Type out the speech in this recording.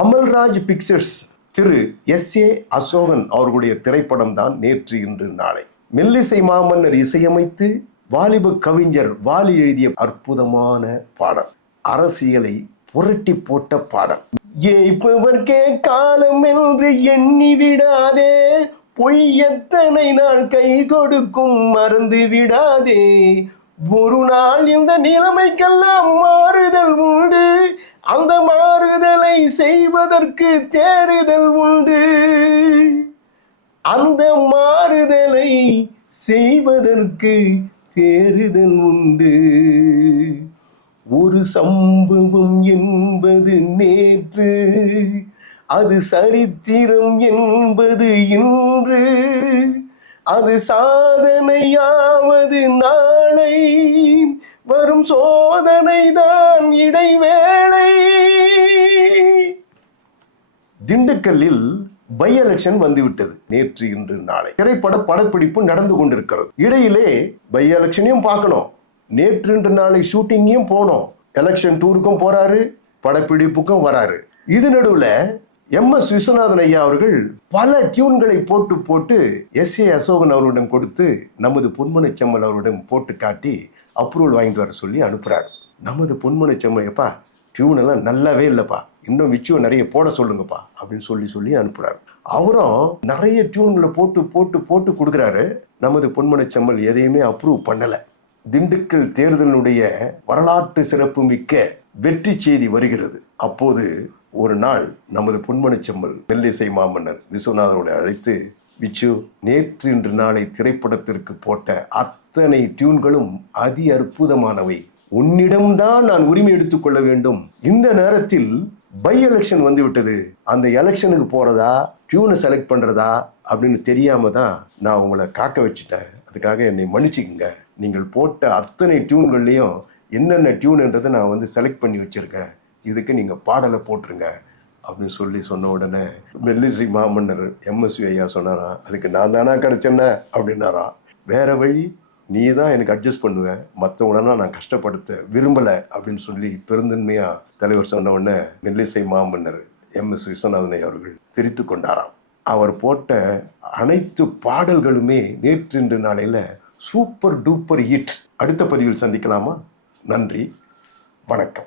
Amalraj pictures Thiru S A Asokan அவர்களுடைய திரைப்படம் தான் நேற்று இன்று நாளை. மெல்லிசை மாமன்னர் இசையமைத்து வாலிப கவிஞர் வாலி எழுதிய அற்புதமான பாடல். அரசியலை புரட்டி போட்ட பாடல். ஏய்ப்பவர்க்கே காலம் என்று எண்ணி விடாதே. பொய் எத்தனை நாள் கை கொடுக்கும் மறந்து விடாதே. ஒரு நாள் இந்த நிலைமைக்கெல்லாம் மாறுதல் உண்டு. அந்த மாறுதலை செய்வதற்கு தேறுதல் உண்டு. அந்த மாறுதலை செய்வதற்கு தேறுதல் உண்டு. ஒரு சம்பவம் என்பது நேற்று அது சரித்திரம் என்பது இன்று. அது சாதனையாவது நாளை வரும் சோதனை தான் இடைவேளை. திண்டுக்கல்லில் பை எலெக்ஷன் வந்துவிட்டது நேற்று இன்று நாளை. திரைப்பட படப்பிடிப்பு நடந்து கொண்டிருக்கிறது. இடையிலே பை எலெக்ஷனையும் பார்க்கணும். நேற்று இன்று நாளை ஷூட்டிங்கையும் போனோம். எலெக்ஷன் டூருக்கும் போறாரு படப்பிடிப்புக்கும் வராரு. இது நடுவில் எம் எஸ் விஸ்வநாதன் ஐயா அவர்கள் பல டியூன்களை போட்டு போட்டு எஸ் ஏ அசோகன் அவர்களிடம் கொடுத்து நமது பொன்மனை செம்மல் அவரிடம் போட்டு காட்டி அப்ரூவல் வாங்கிட்டு வர சொல்லி அனுப்புகிறார் நமது பொன்மனை செம்மல் எப்பா டியூன் எல்லாம் நல்லாவே இல்லைப்பா. இன்னும் மிச்சம் நிறைய போட சொல்லுங்கப்பா அப்படின்னு சொல்லி சொல்லி அனுப்புறாரு. அவரும் நிறைய டியூன்களை போட்டு போட்டு போட்டு கொடுக்குறாரு. நமது பொன்மனை செம்மல் எதையுமே அப்ரூவ் பண்ணலை. திண்டுக்கல் தேர்தலினுடைய வரலாற்று சிறப்பு மிக்க வெற்றி செய்தி வருகிறது. அப்போது ஒரு நாள் நமது பொன்மணிச்செம்மல் மெல்லிசை மாமன்னர் விஸ்வநாதனோட அழைத்து விச்சு நேற்று இன்று நாளை திரைப்படத்திற்கு போட்ட அத்தனை டியூன்களும் அதி அற்புதமானவை. உன்னிடம்தான் நான் உரிமை எடுத்துக்கொள்ள வேண்டும். இந்த நேரத்தில் பை எலெக்ஷன் வந்து விட்டது. அந்த எலெக்ஷனுக்கு போகிறதா டியூனை செலக்ட் பண்ணுறதா அப்படின்னு தெரியாமல் தான் நான் உங்களை காக்க வச்சுட்டேன். அதுக்காக என்னை மன்னிச்சிக்கங்க. நீங்கள் போட்ட அத்தனை டியூன்கள்லேயும் என்னென்ன டியூன்ன்றதை நான் வந்து செலக்ட் பண்ணி வச்சுருக்கேன். இதுக்கு நீங்கள் பாடலை போட்டுருங்க அப்படின்னு சொல்லி சொன்ன உடனே மெல்லிசை மாமன்னர் எம்எஸ்வி ஐயா சொன்னாராம். அதுக்கு நான் தானா கிடச்சேன்ன அப்படின்னாராம். வேற வழி நீ தான் எனக்கு அட்ஜஸ்ட் பண்ணுவ மற்றவங்களெல்லாம் நான் கஷ்டப்படுத்த விரும்பலை அப்படின்னு சொல்லி பெருந்தன்மையாக தலைவர் சொன்ன உடனே நெல்லிசை மாமன்னர் எம். எஸ். விஸ்வநாதனை அவர்கள் சிரித்து கொண்டாராம். அவர் போட்ட அனைத்து பாடல்களுமே நேற்று இன்று நாளையில் சூப்பர் டூப்பர் ஹிட் அடுத்த பதிவில் சந்திக்கலாமா? நன்றி. வணக்கம்.